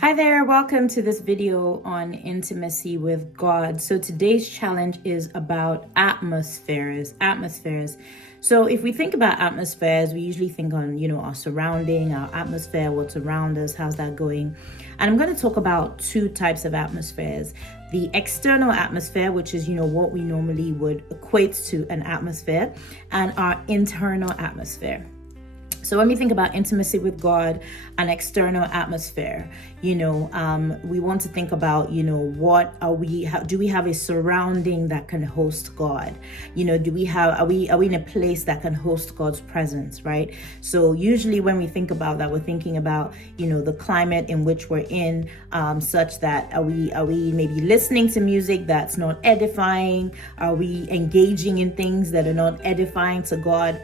Hi there, welcome to this video on intimacy with God. So today's challenge is about atmospheres. So if we think about atmospheres, we usually think on, our surrounding, our atmosphere, what's around us, how's that going? And I'm going to talk about two types of atmospheres. The external atmosphere, which is, what we normally would equate to an atmosphere, and our internal atmosphere. So when we think about intimacy with God and external atmosphere, we want to think about, do we have a surrounding that can host God? Are we in a place that can host God's presence, right? So usually when we think about that, we're thinking about, the climate in which we're in, such that are we maybe listening to music that's not edifying? Are we engaging in things that are not edifying to God?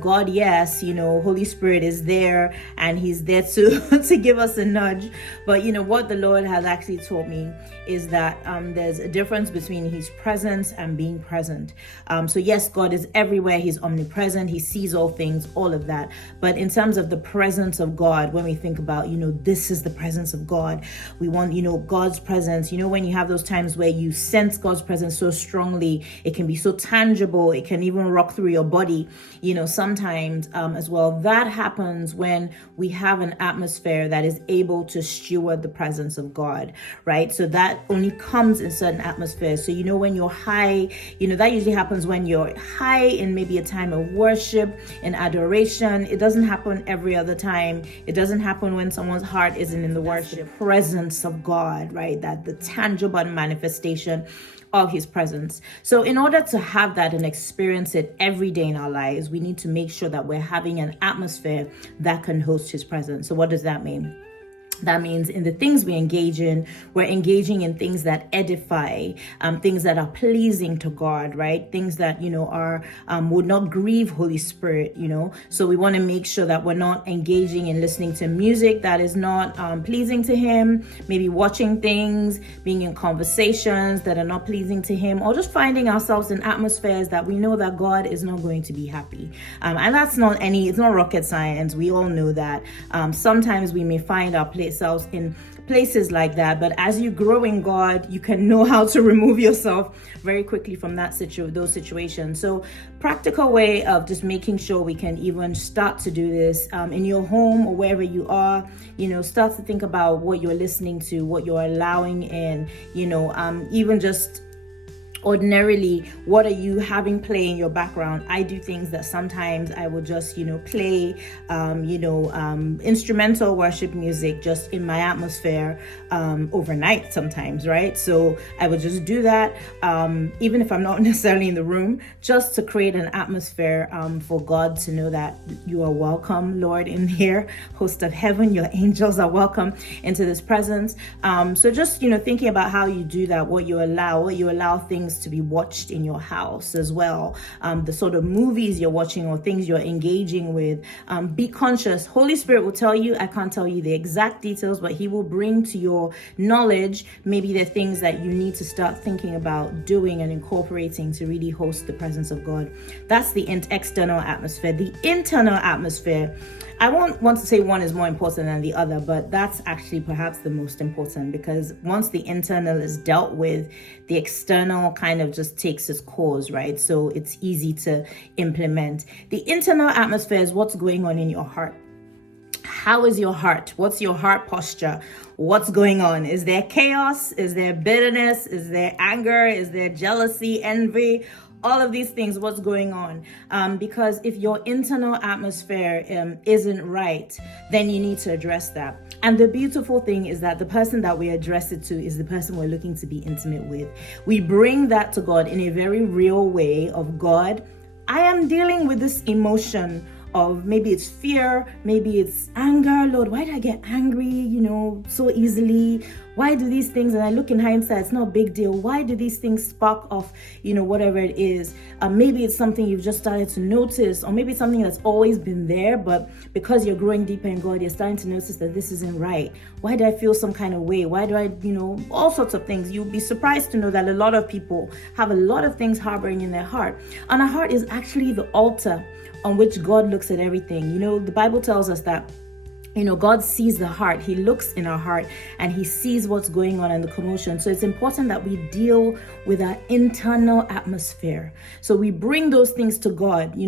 God, yes, Holy Spirit is there and he's there to give us a nudge. But what the Lord has actually taught me is that there's a difference between his presence and being present. So yes, God is everywhere. He's omnipresent. He sees all things, all of that. But in terms of the presence of God, when we think about, this is the presence of God, we want, God's presence. When you have those times where you sense God's presence so strongly, it can be so tangible. It can even rock through your body, sometimes as well. That happens when we have an atmosphere that is able to steward the presence of God, right? So that only comes in certain atmospheres. So, when you're high, that usually happens when you're high in maybe a time of worship and adoration. It doesn't happen every other time. It doesn't happen when someone's heart isn't in the worship. The presence of God, right? That the tangible manifestation of his presence. So in order to have that and experience it every day in our lives, we need to make sure that we're having an atmosphere that can host his presence. So what does that mean? That means in the things we engage in, we're engaging in things that edify, things that are pleasing to God, right? Things that, are would not grieve Holy Spirit, So we want to make sure that we're not engaging in listening to music that is not pleasing to him, maybe watching things, being in conversations that are not pleasing to him, or just finding ourselves in atmospheres that we know that God is not going to be happy. And that's it's not rocket science. We all know that. Sometimes we may find ourselves in places like that, but as you grow in God, you can know how to remove yourself very quickly from those situations. So practical way of just making sure we can even start to do this in your home or wherever you are, start to think about what you're listening to, what you're allowing in, even just ordinarily, what are you having play in your background? I do things that sometimes I will just, play, instrumental worship music just in my atmosphere overnight sometimes, right? So I would just do that, even if I'm not necessarily in the room, just to create an atmosphere for God to know that you are welcome, Lord, in here, host of heaven, your angels are welcome into this presence. So just, thinking about how you do that, what you allow things to be watched in your house as well, the sort of movies you're watching or things you're engaging with. Be conscious. Holy Spirit will tell you, I can't tell you the exact details, but he will bring to your knowledge maybe the things that you need to start thinking about doing and incorporating to really host the presence of God. That's the external atmosphere. The internal atmosphere, I won't want to say one is more important than the other, but that's actually perhaps the most important, because once the internal is dealt with, the external kind of just takes its course, right? So it's easy to implement. The internal atmosphere is what's going on in your heart. How is your heart? What's your heart posture? What's going on? Is there chaos? Is there bitterness? Is there anger? Is there jealousy, envy? All of these things, what's going on? Because if your internal atmosphere isn't right, then you need to address that. And the beautiful thing is that the person that we address it to is the person we're looking to be intimate with. We bring that to God in a very real way of, God, I am dealing with this emotion of maybe it's fear, maybe it's anger. Lord, why do I get angry, so easily? Why do these things, and I look in hindsight, it's not a big deal. Why do these things spark off, whatever it is? Maybe it's something you've just started to notice, or maybe it's something that's always been there, but because you're growing deeper in God, you're starting to notice that this isn't right. Why do I feel some kind of way? Why do I, all sorts of things. You'll be surprised to know that a lot of people have a lot of things harboring in their heart. And our heart is actually the altar on which God looks at everything. The Bible tells us that God sees the heart. He looks in our heart and he sees what's going on in the commotion. So it's important that we deal with our internal atmosphere. So we bring those things to God.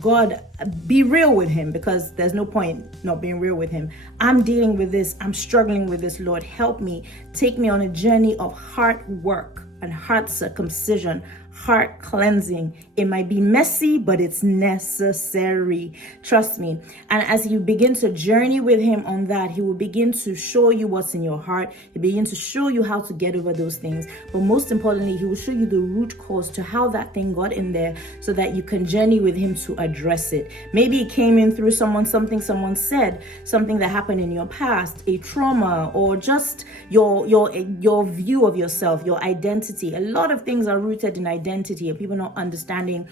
God, be real with him, because there's no point not being real with him. I'm dealing with this. I'm struggling with this. Lord, help me. Take me on a journey of heart work and heart circumcision, heart cleansing. It might be messy, but it's necessary. Trust me. And as you begin to journey with him on that, he will begin to show you what's in your heart. He'll begin to show you how to get over those things. But most importantly, he will show you the root cause to how that thing got in there, so that you can journey with him to address it. Maybe it came in through something someone said, something that happened in your past, a trauma, or just your view of yourself, your identity. A lot of things are rooted in identity and people not understanding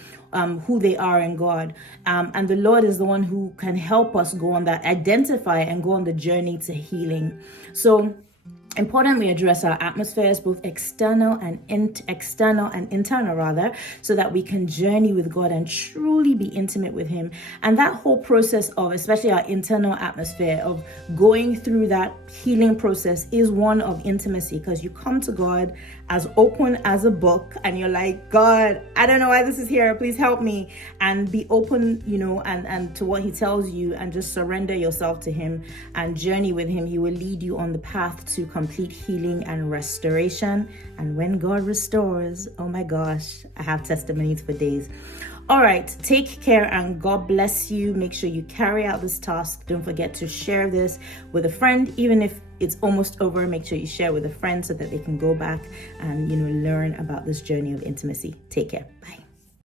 who they are in God. And the Lord is the one who can help us go on that, identify and go on the journey to healing. So important we address our atmospheres, both external and internal rather, so that we can journey with God and truly be intimate with him. And that whole process of, especially our internal atmosphere, of going through that healing process, is one of intimacy, because you come to God as open as a book and you're like, God, I don't know why this is here, please help me. And be open, and to what he tells you, and just surrender yourself to him and journey with him. He will lead you on the path to complete healing and restoration. And when God restores, oh my gosh, I have testimonies for days. All right, take care and God bless you. Make sure you carry out this task. Don't forget to share this with a friend. Even if it's almost over, make sure you share with a friend so that they can go back and learn about this journey of intimacy. Take care. Bye.